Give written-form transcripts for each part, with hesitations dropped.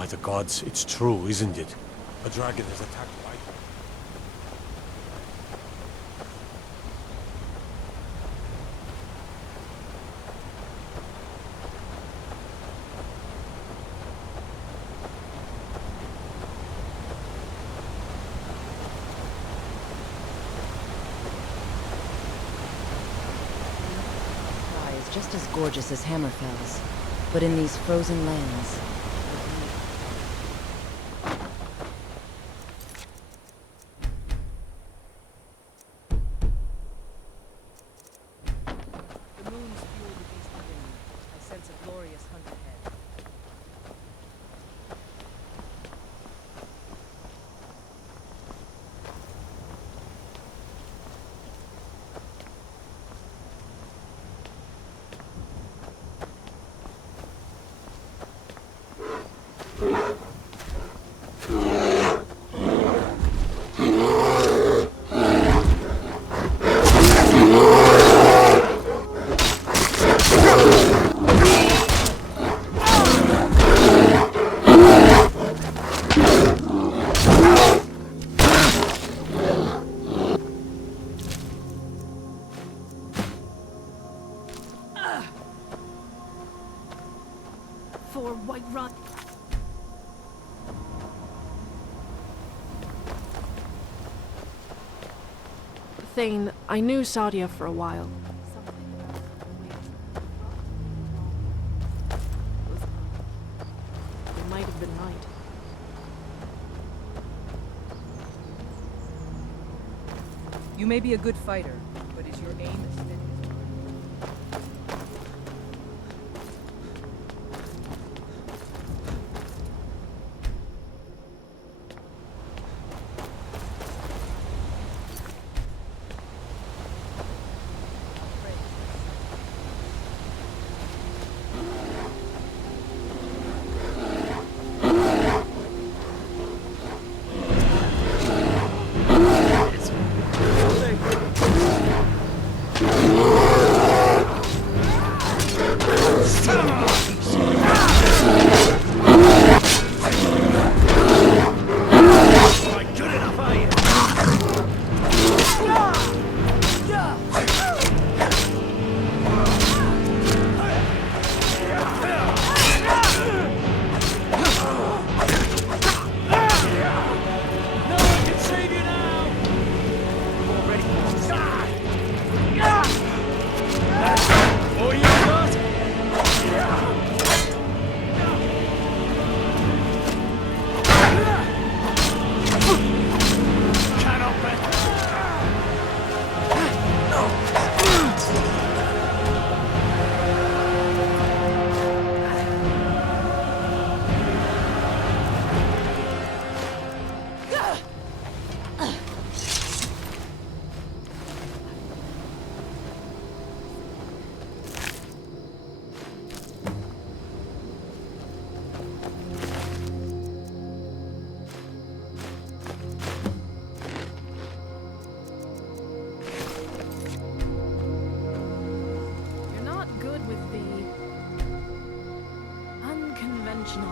By the gods, it's true, isn't it? A dragon has attacked my... Just as gorgeous as Hammerfell's, but in these frozen lands. The moon's fuel begins to dim. I sense a glorious hunt ahead. For Whiterun. Thane, I knew Sadia for a while. They might have been right. You may be a good fighter, but is your aim as steady as mine?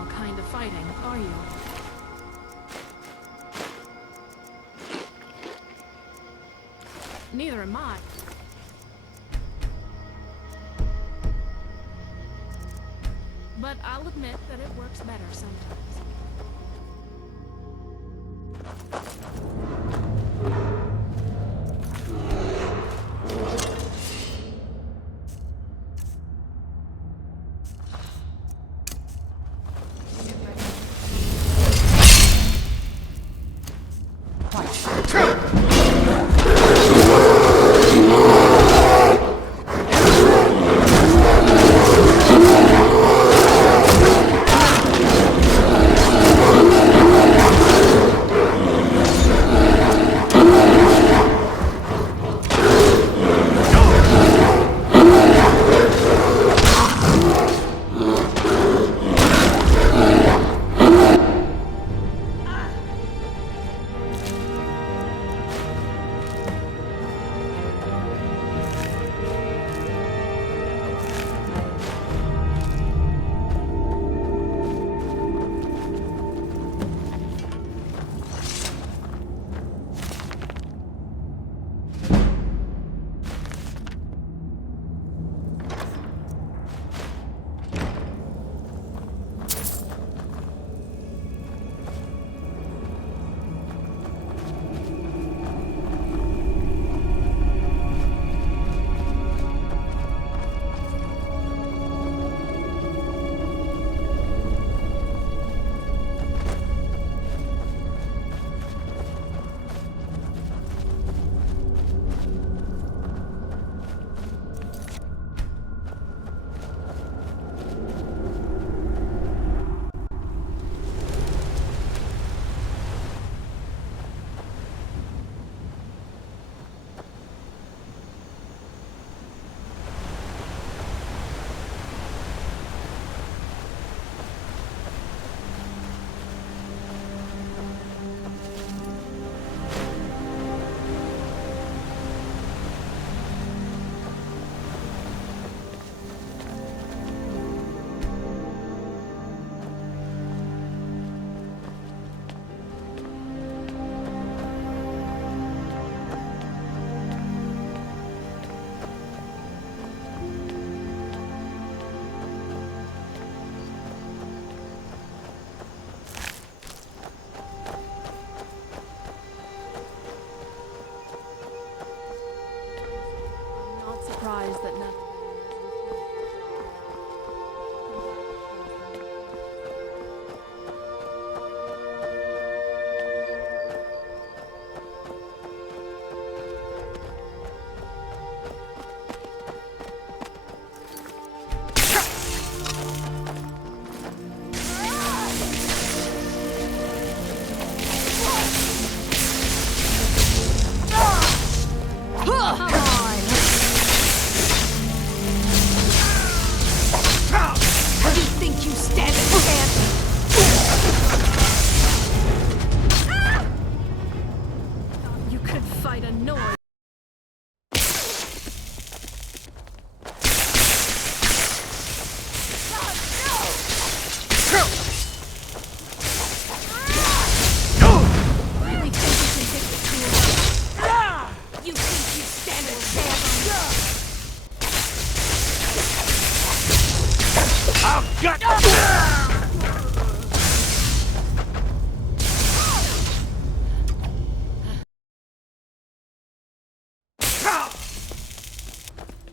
Kind of fighting, are you? Neither am I. But I'll admit that it works better sometimes.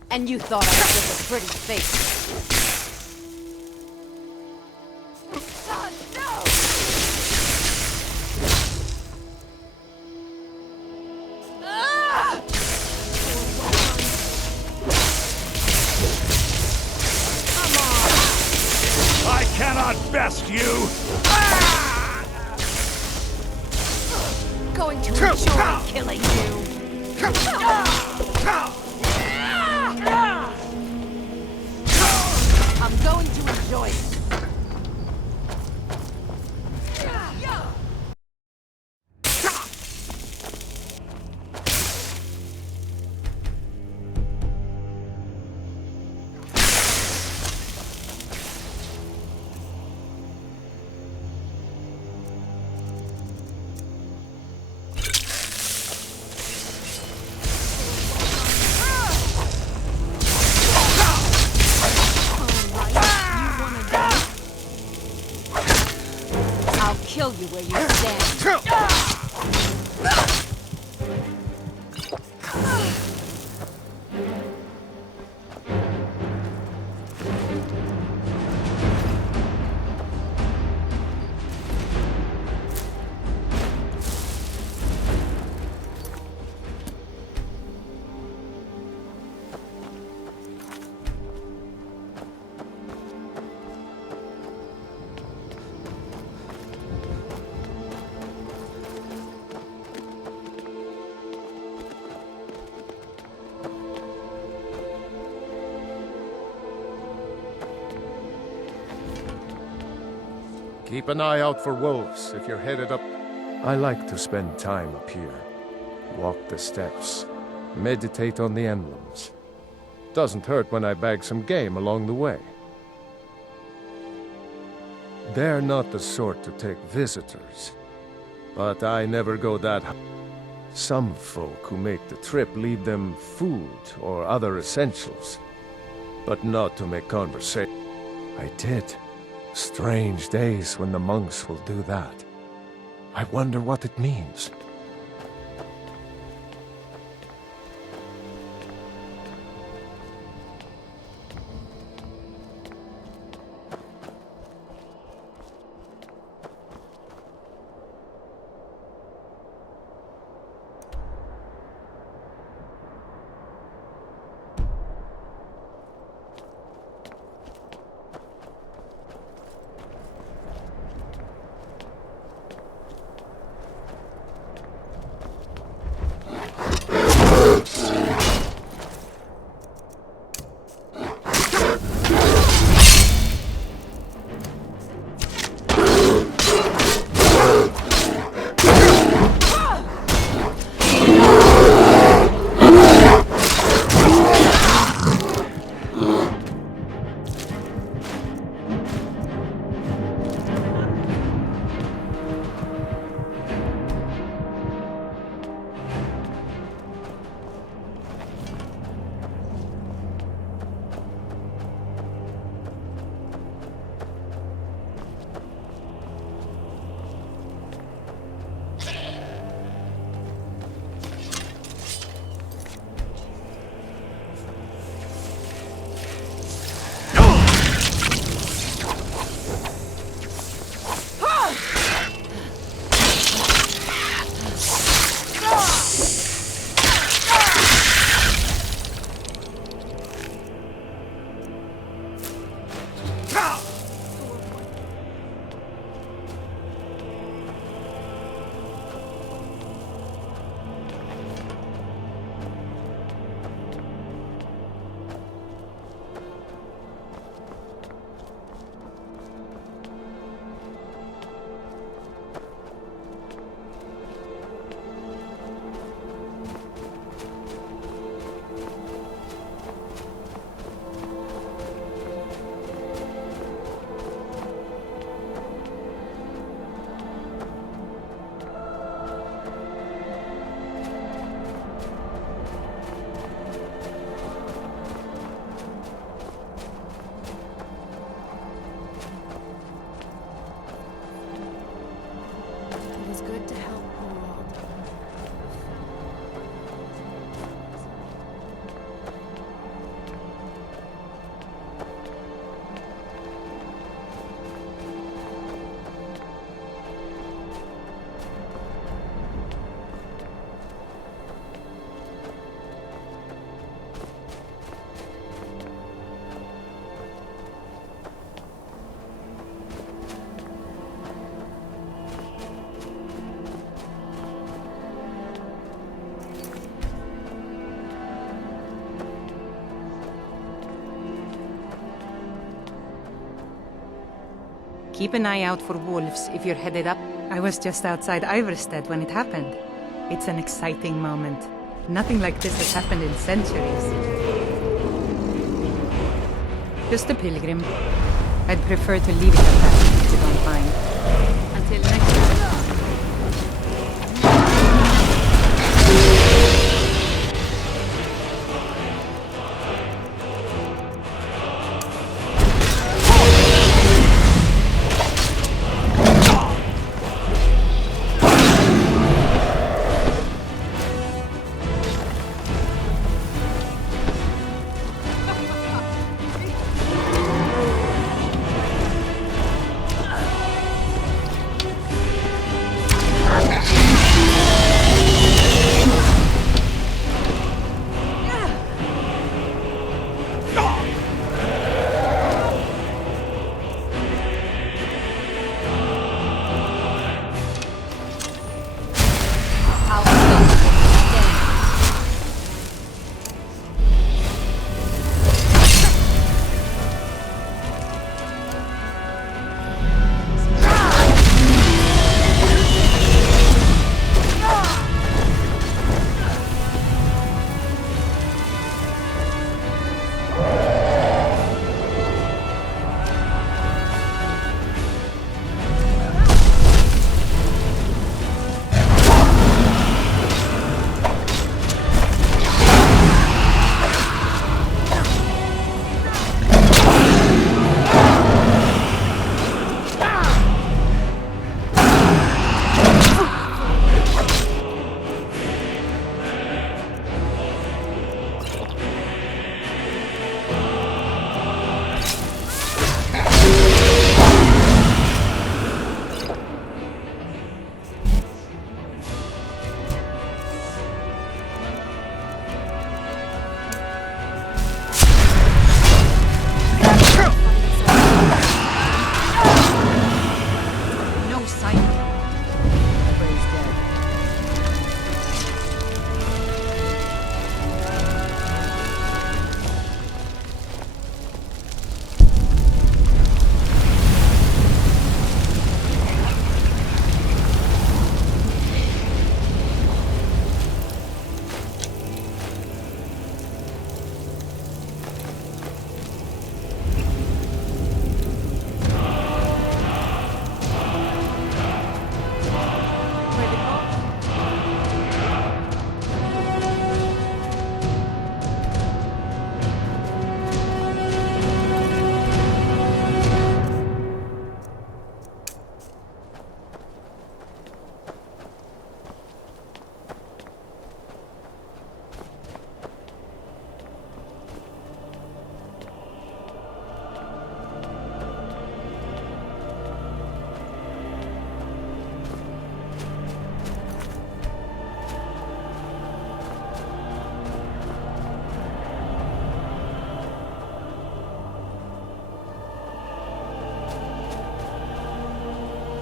And you thought I was just a pretty face. I cannot best you! Going to enjoy killing you. I'm going to enjoy it. Kill you where you stand. Keep an eye out for wolves if you're headed up. I like to spend time up here. Walk the steps. Meditate on the emblems. Doesn't hurt when I bag some game along the way. They're not the sort to take visitors. But I never go that high. Some folk who make the trip leave them food or other essentials. But not to make conversation. I did. Strange days when the monks will do that. I wonder what it means. Keep an eye out for wolves if you're headed up. I was just outside Iverstead when it happened. It's an exciting moment. Nothing like this has happened in centuries. Just a pilgrim. I'd prefer to leave it at that, if you don't mind. Until next time.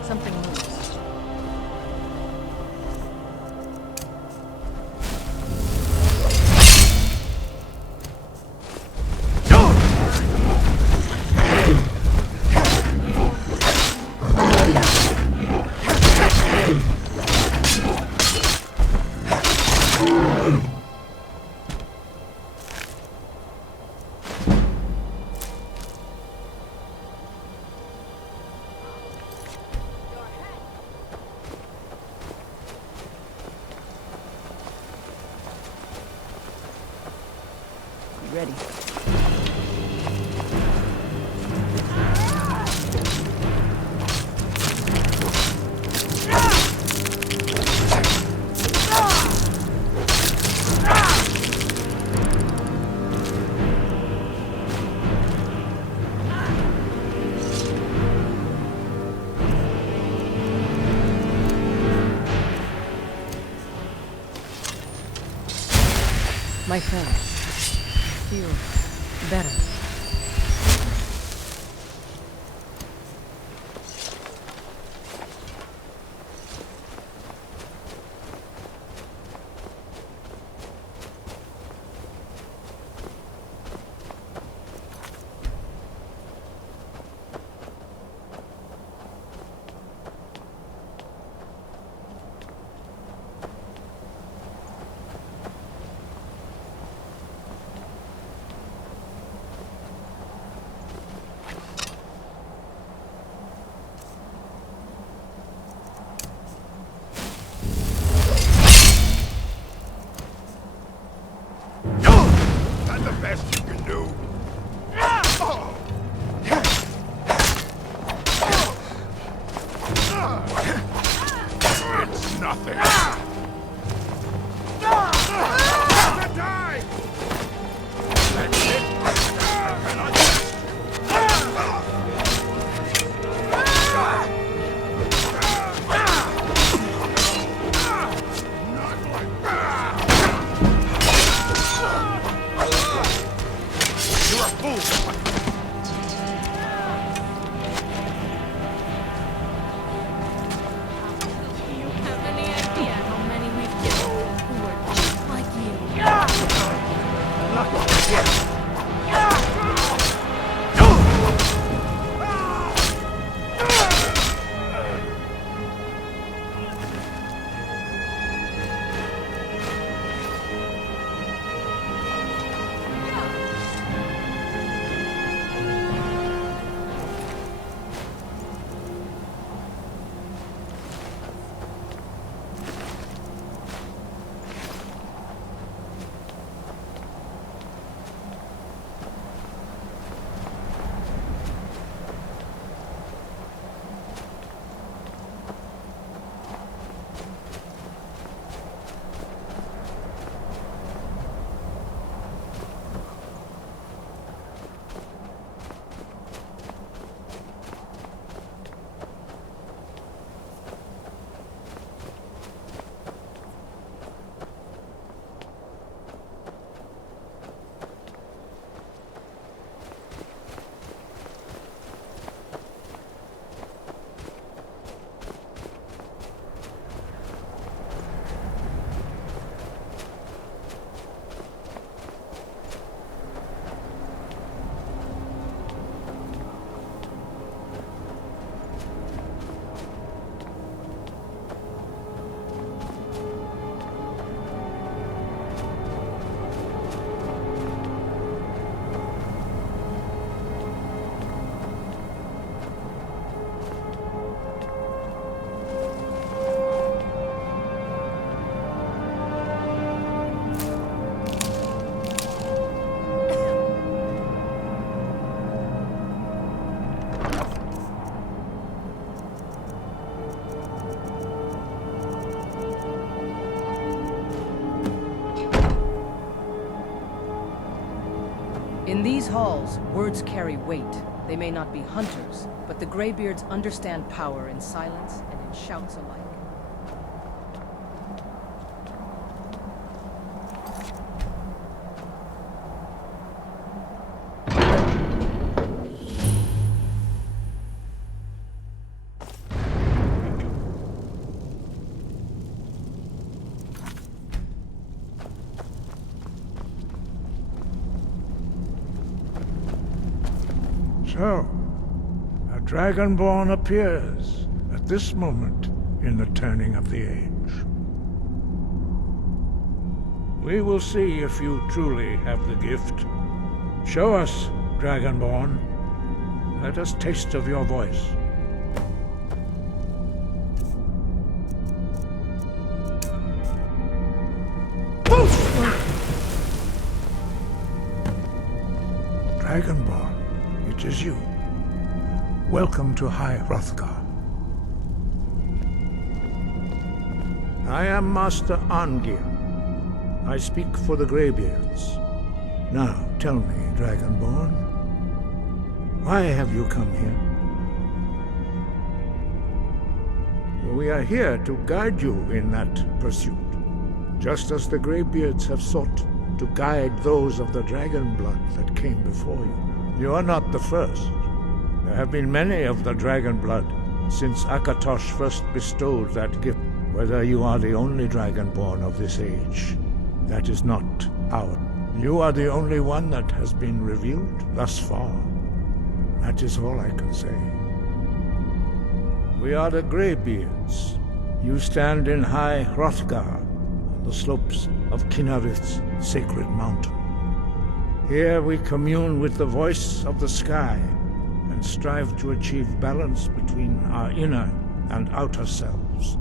Something moves. Ready. My friend. Feel better. Do you have any idea how many we've killed who were just like you? In these halls, words carry weight. They may not be hunters, but the Greybeards understand power in silence and in shouts alike. So, a Dragonborn appears at this moment in the turning of the age. We will see if you truly have the gift. Show us, Dragonborn. Let us taste of your voice. Dragonborn. It is you. Welcome to High Hrothgar. I am Master Arngir. I speak for the Greybeards. Now, tell me, Dragonborn, why have you come here? We are here to guide you in that pursuit, just as the Greybeards have sought to guide those of the dragon blood that came before you. You are not the first. There have been many of the dragon blood since Akatosh first bestowed that gift. Whether you are the only dragonborn of this age, that is not our. You are the only one that has been revealed thus far. That is all I can say. We are the Greybeards. You stand in High Hrothgar, on the slopes of Kinnarith's sacred mountain. Here we commune with the voice of the sky and strive to achieve balance between our inner and outer selves.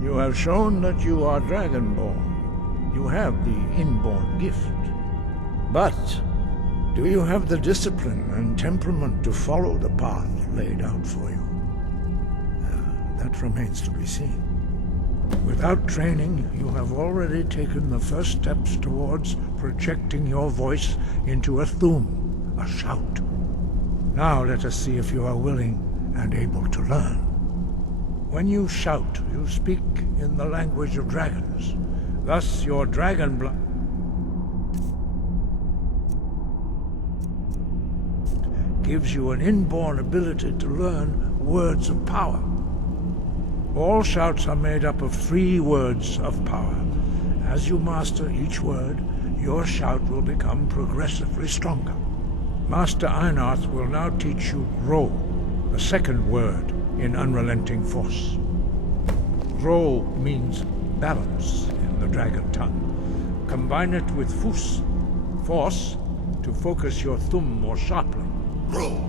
You have shown that you are Dragonborn. You have the inborn gift. But do you have the discipline and temperament to follow the path laid out for you? That remains to be seen. Without training, you have already taken the first steps towards projecting your voice into a thum, a shout. Now let us see if you are willing and able to learn. When you shout, you speak in the language of dragons. Thus your dragon blood... gives you an inborn ability to learn words of power. All shouts are made up of 3 words of power. As you master each word, your shout will become progressively stronger. Master Einarth will now teach you Ro, the second word in Unrelenting Force. Ro means balance in the dragon tongue. Combine it with Fus, force, to focus your thumb more sharply. Ro!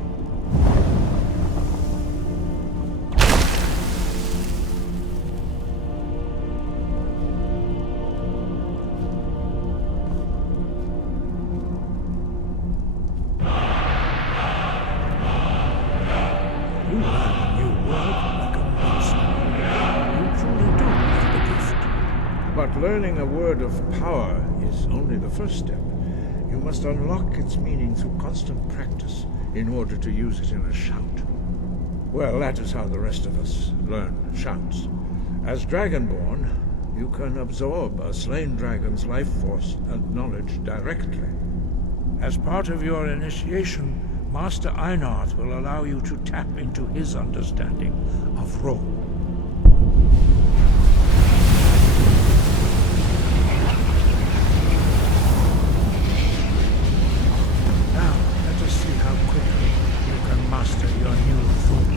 Learning a word of power is only the first step. You must unlock its meaning through constant practice in order to use it in a shout. Well, that is how the rest of us learn shouts. As Dragonborn, you can absorb a slain dragon's life force and knowledge directly. As part of your initiation, Master Einarth will allow you to tap into his understanding of Ro. Master your new thumb.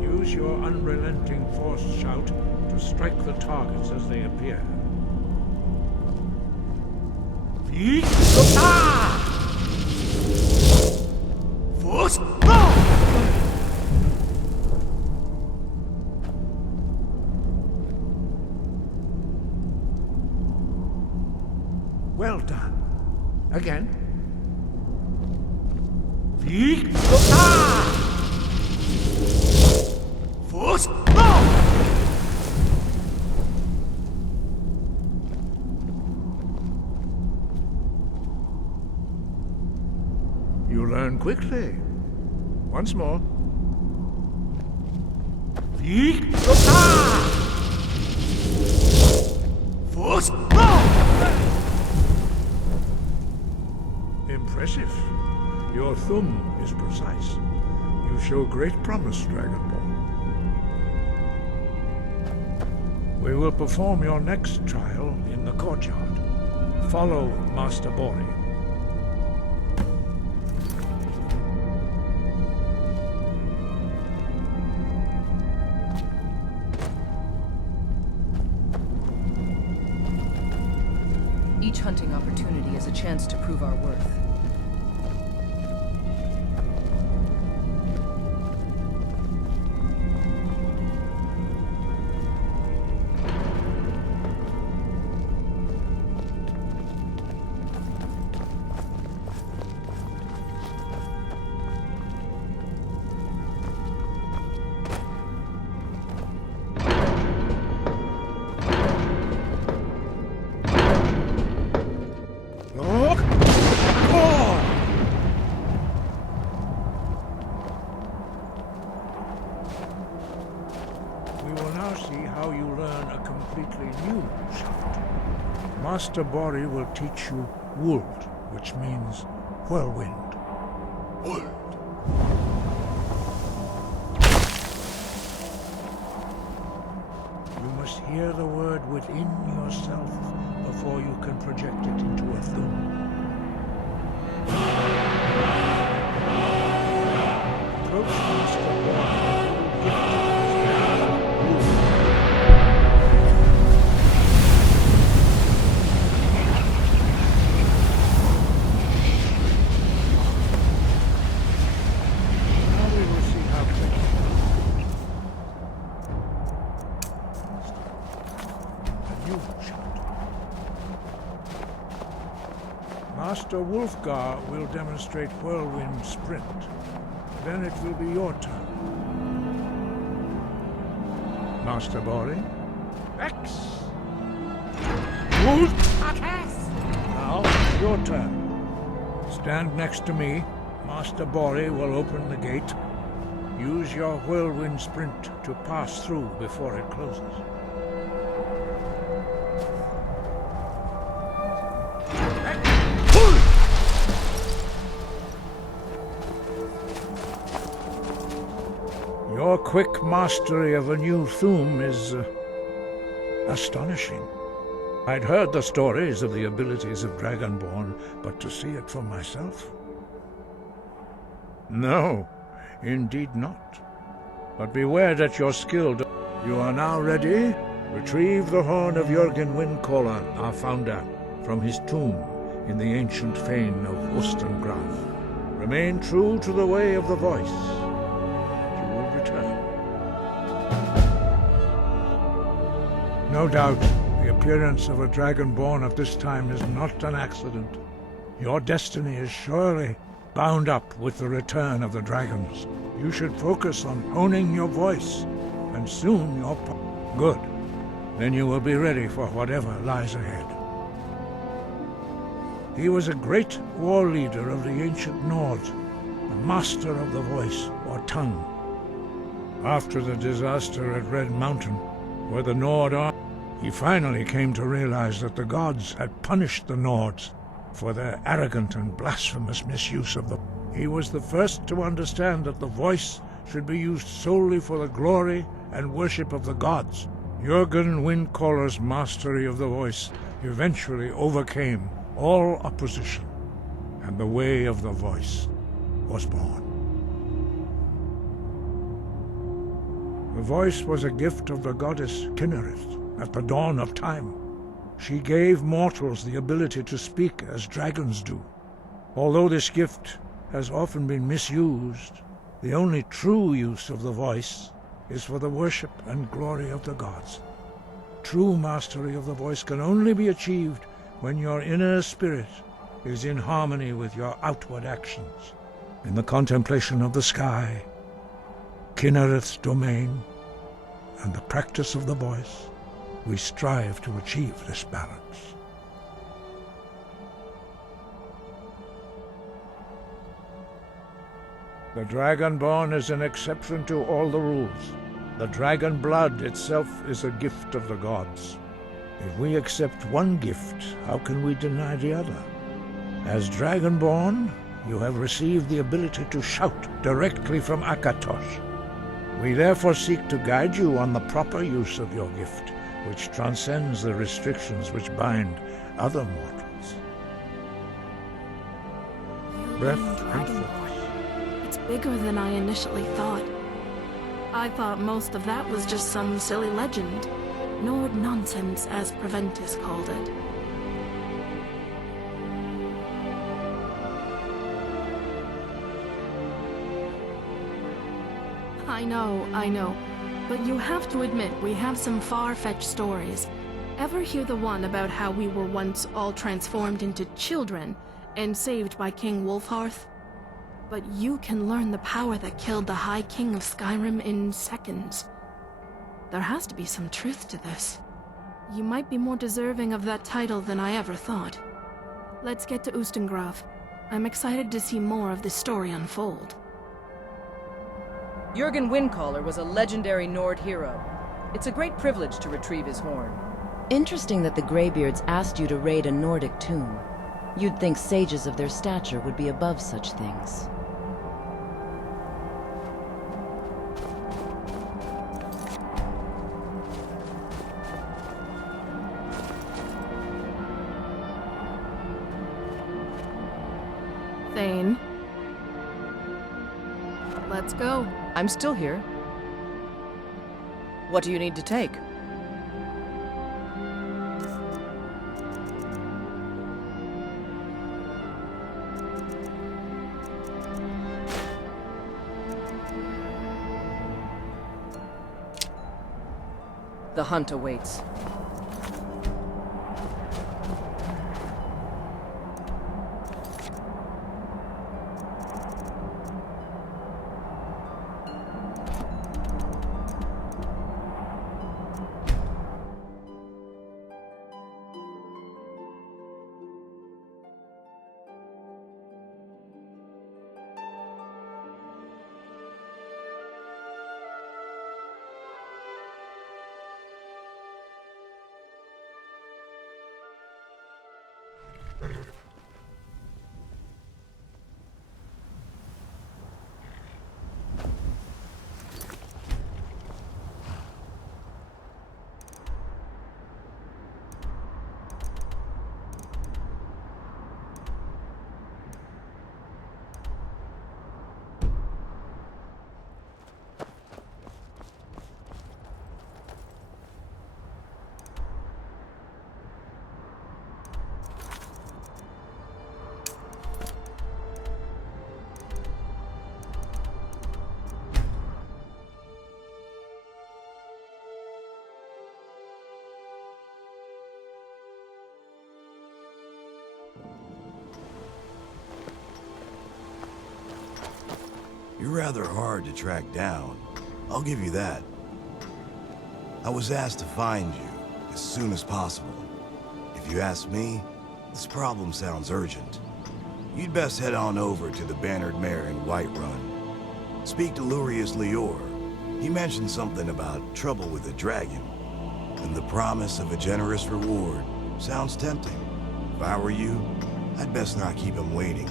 Use your unrelenting force shout to strike the targets as they appear. Force! Well done. Again. Force! You learn quickly. Once more. Force! Impressive. Your thumb is precise. You show great promise, Dragonborn. We will perform your next trial in the courtyard. Follow Master Bori. Each hunting opportunity is a chance to prove our worth. Master Bori will teach you Wold, which means whirlwind. Wold. You must hear the word within yourself before you can project it into a thumb. Approach Master Bori. Master Wolfgar will demonstrate Whirlwind Sprint. Then it will be your turn. Master Bori? X! Now, your turn. Stand next to me. Master Bori will open the gate. Use your Whirlwind Sprint to pass through before it closes. quick mastery of a new theme is astonishing. I'd heard the stories of the abilities of Dragonborn, but to see it for myself? No, indeed not. But beware that your skill... You are now ready? Retrieve the horn of Jürgen Windcaller, our founder, from his tomb in the ancient fane of Ustengrav. Remain true to the way of the voice. You will return. No doubt, the appearance of a Dragonborn at this time is not an accident. Your destiny is surely bound up with the return of the dragons. You should focus on honing your voice, and soon your... Good. Then you will be ready for whatever lies ahead. He was a great war leader of the ancient Nords, a master of the voice, or tongue. After the disaster at Red Mountain, where the Nord are, he finally came to realize that the gods had punished the Nords for their arrogant and blasphemous misuse of the... He was the first to understand that the voice should be used solely for the glory and worship of the gods. Jürgen Windcaller's mastery of the voice eventually overcame all opposition, and the way of the voice was born. The voice was a gift of the goddess Kinnereth at the dawn of time. She gave mortals the ability to speak as dragons do. Although this gift has often been misused, the only true use of the voice is for the worship and glory of the gods. True mastery of the voice can only be achieved when your inner spirit is in harmony with your outward actions. In the contemplation of the sky, Kinnereth's domain, and the practice of the voice, we strive to achieve this balance. The Dragonborn is an exception to all the rules. The dragon blood itself is a gift of the gods. If we accept one gift, how can we deny the other? As Dragonborn, you have received the ability to shout directly from Akatosh. We therefore seek to guide you on the proper use of your gift, which transcends the restrictions which bind other mortals. Breath and focus. It's bigger than I initially thought. I thought most of that was just some silly legend. Nord nonsense, as Preventus called it. I know. But you have to admit, we have some far-fetched stories. Ever hear the one about how we were once all transformed into children and saved by King Wolfhearth? But you can learn the power that killed the High King of Skyrim in seconds. There has to be some truth to this. You might be more deserving of that title than I ever thought. Let's get to Ustengrav. I'm excited to see more of this story unfold. Jürgen Windcaller was a legendary Nord hero. It's a great privilege to retrieve his horn. Interesting that the Greybeards asked you to raid a Nordic tomb. You'd think sages of their stature would be above such things. Thane. Let's go. I'm still here. What do you need to take? The hunt awaits. You're rather hard to track down. I'll give you that. I was asked to find you as soon as possible. If you ask me, this problem sounds urgent. You'd best head on over to the Bannered Mare in Whiterun. Speak to Lurius Lior. He mentioned something about trouble with a dragon. And the promise of a generous reward sounds tempting. If I were you, I'd best not keep him waiting.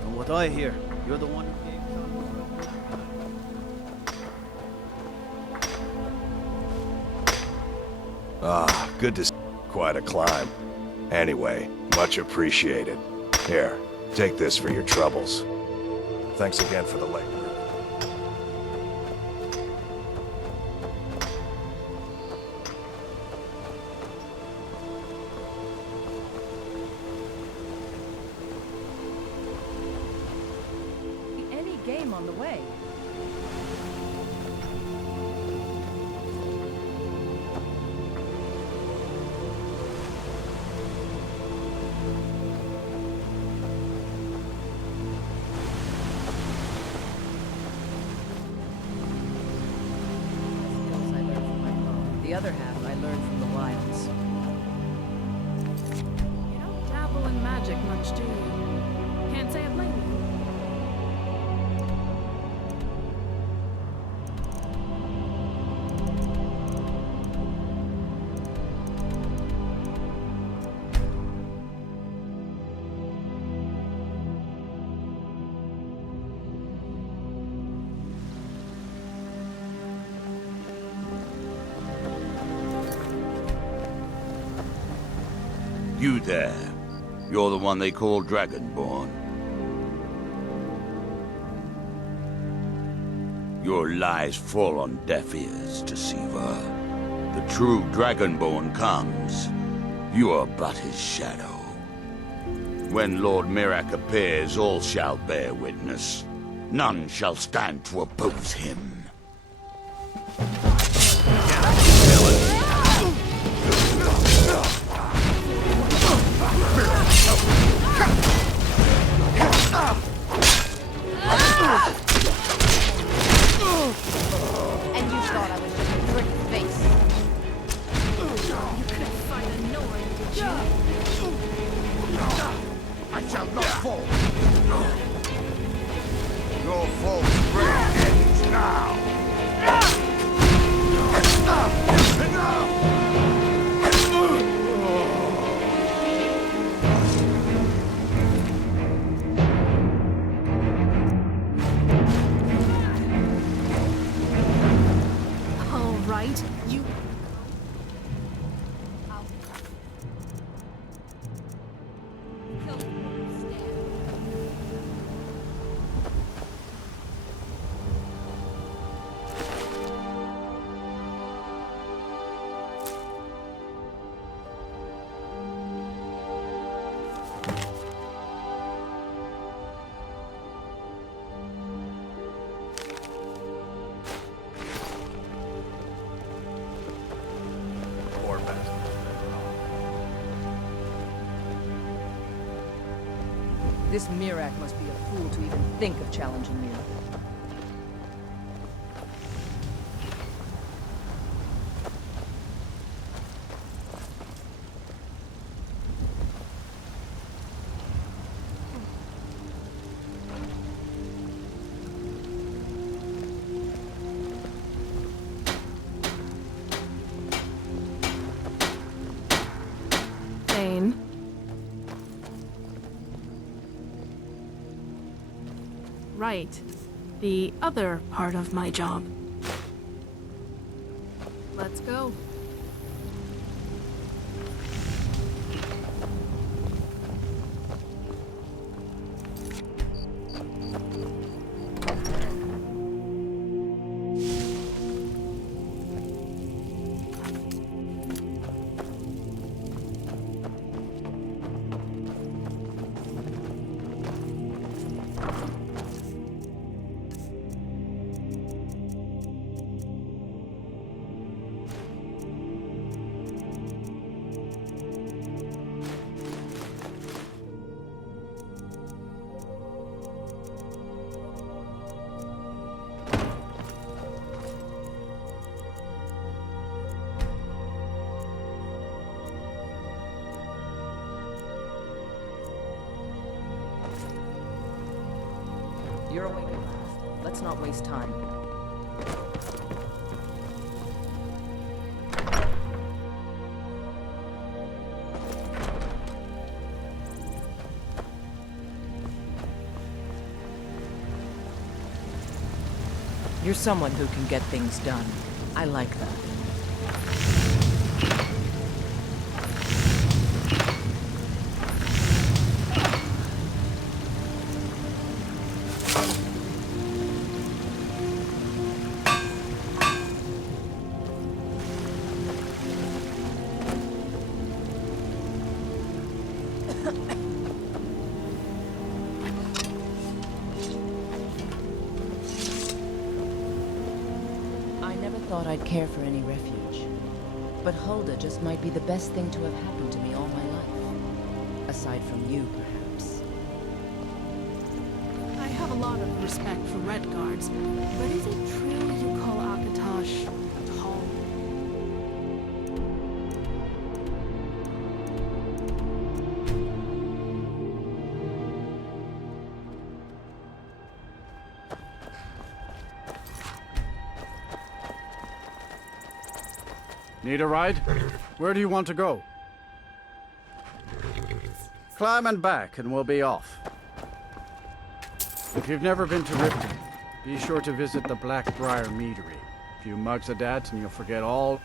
From what I hear, you're the one who gave Ah, good to see. Quite a climb. Anyway, much appreciated. Here, take this for your troubles. Thanks again for the labor. Any game on the way. Skills I learned from my mom. The other half I learned from the wilds. You don't dabble in magic much, do you? Can't say I blame you. You there. You're the one they call Dragonborn. Your lies fall on deaf ears, Deceiver. The true Dragonborn comes. You are but his shadow. When Lord Mirak appears, all shall bear witness. None shall stand to oppose him. And you thought I was just a pretty face. You couldn't fight a Norn, did you? I shall not fall. Your false breath ends now. All right, you... Poor bastard. This Mirak must be a fool to even think of challenging me. Thane. Right. The other part of my job. Let's go. You're awake at last. Let's not waste time. You're someone who can get things done. I like that. Thought I'd care for any refuge. But Hulda just might be the best thing to have happened to me all my life. Aside from you, perhaps. I have a lot of respect for Red Guards, but is it true you call Akatosh tall? Need a ride? Where do you want to go? Climb and back, and we'll be off. If you've never been to Ripton, be sure to visit the Blackbriar Meadery. A few mugs of that, and you'll forget all...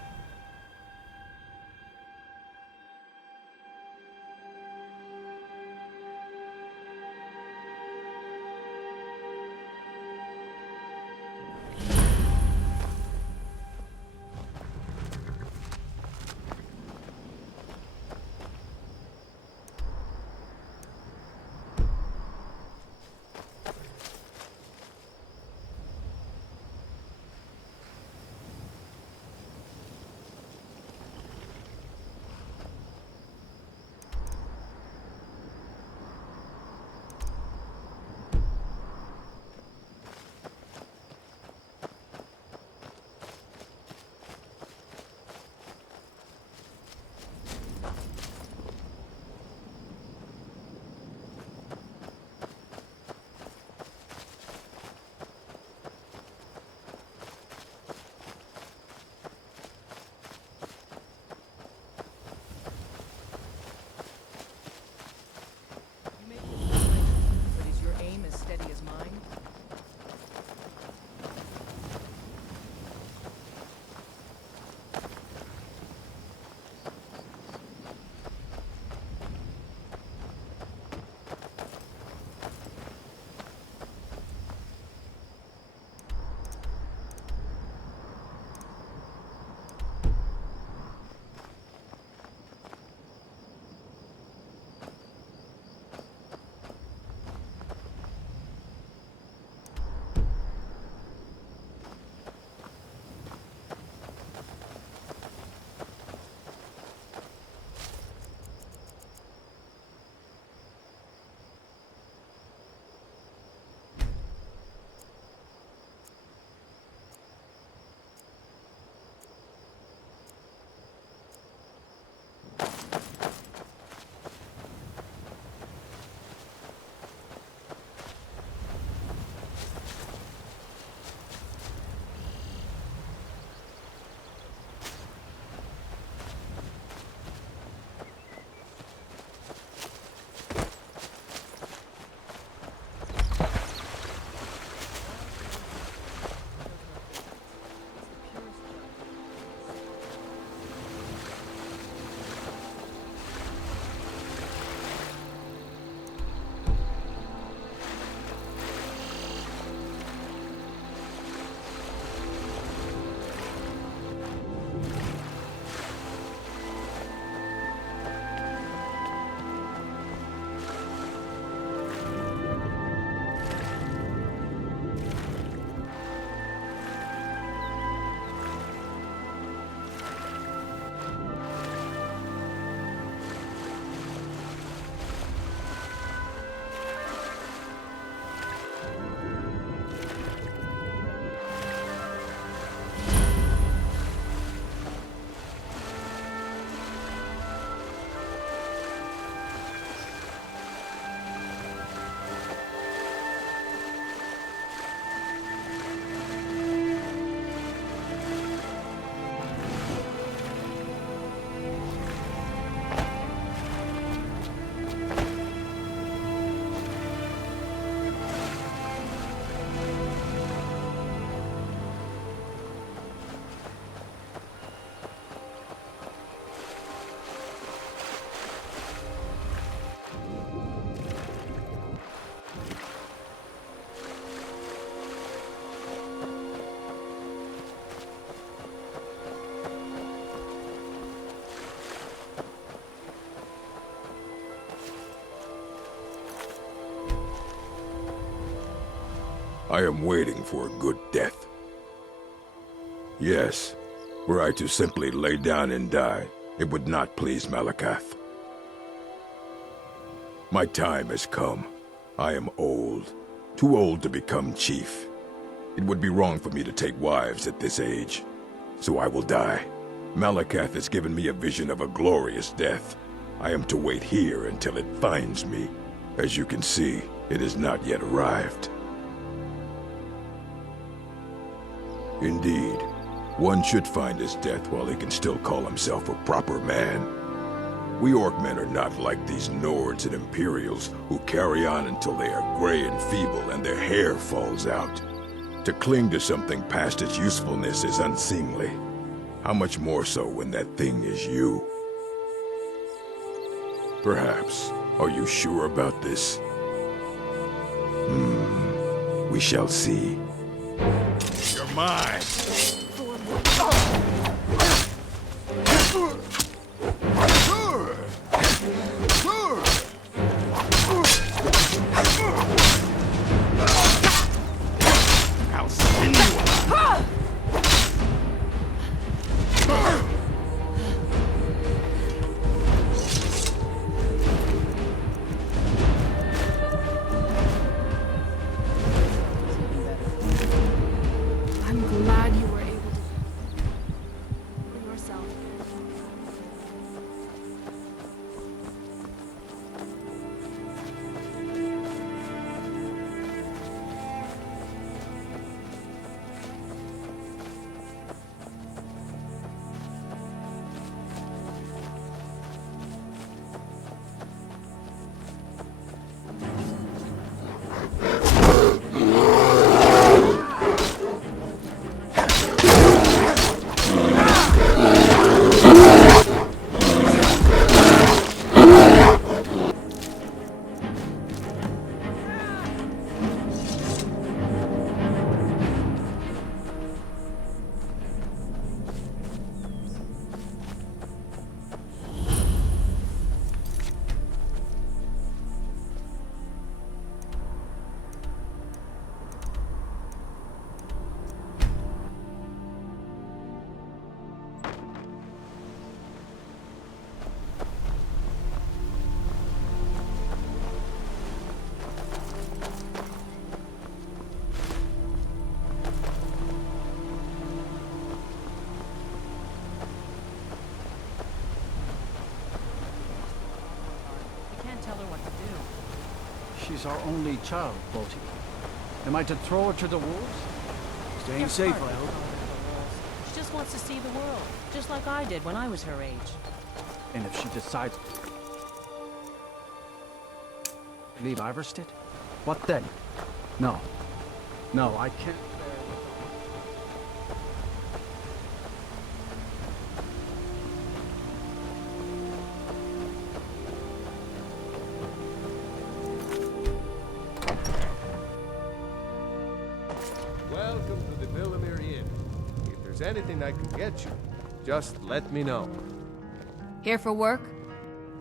I am waiting for a good death. Yes, were I to simply lay down and die, it would not please Malakath. My time has come. I am old, too old to become chief. It would be wrong for me to take wives at this age, so I will die. Malakath has given me a vision of a glorious death. I am to wait here until it finds me. As you can see, it has not yet arrived. Indeed, one should find his death while he can still call himself a proper man. We Orcmen are not like these Nords and Imperials who carry on until they are gray and feeble and their hair falls out. To cling to something past its usefulness is unseemly. How much more so when that thing is you? Perhaps. Are you sure about this? We shall see. You're mine! I'll spin you up! I'm glad you were able to for yourself. She's our only child, Bolty. Am I to throw her to the wolves? Staying safe, I hope. She just wants to see the world, just like I did when I was her age. And if she decides... leave Iverstead? What then? No. No, I can't bear Welcome to the Villamere Inn. If there's anything I can get you, just let me know. Here for work?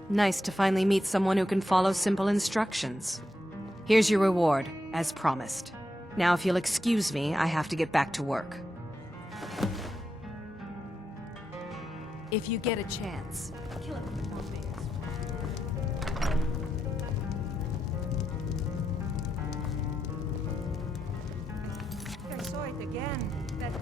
Nice to finally meet someone who can follow simple instructions. Here's your reward, as promised. Now if you'll excuse me, I have to get back to work. If you get a chance, kill him with more bears. I saw it again. That's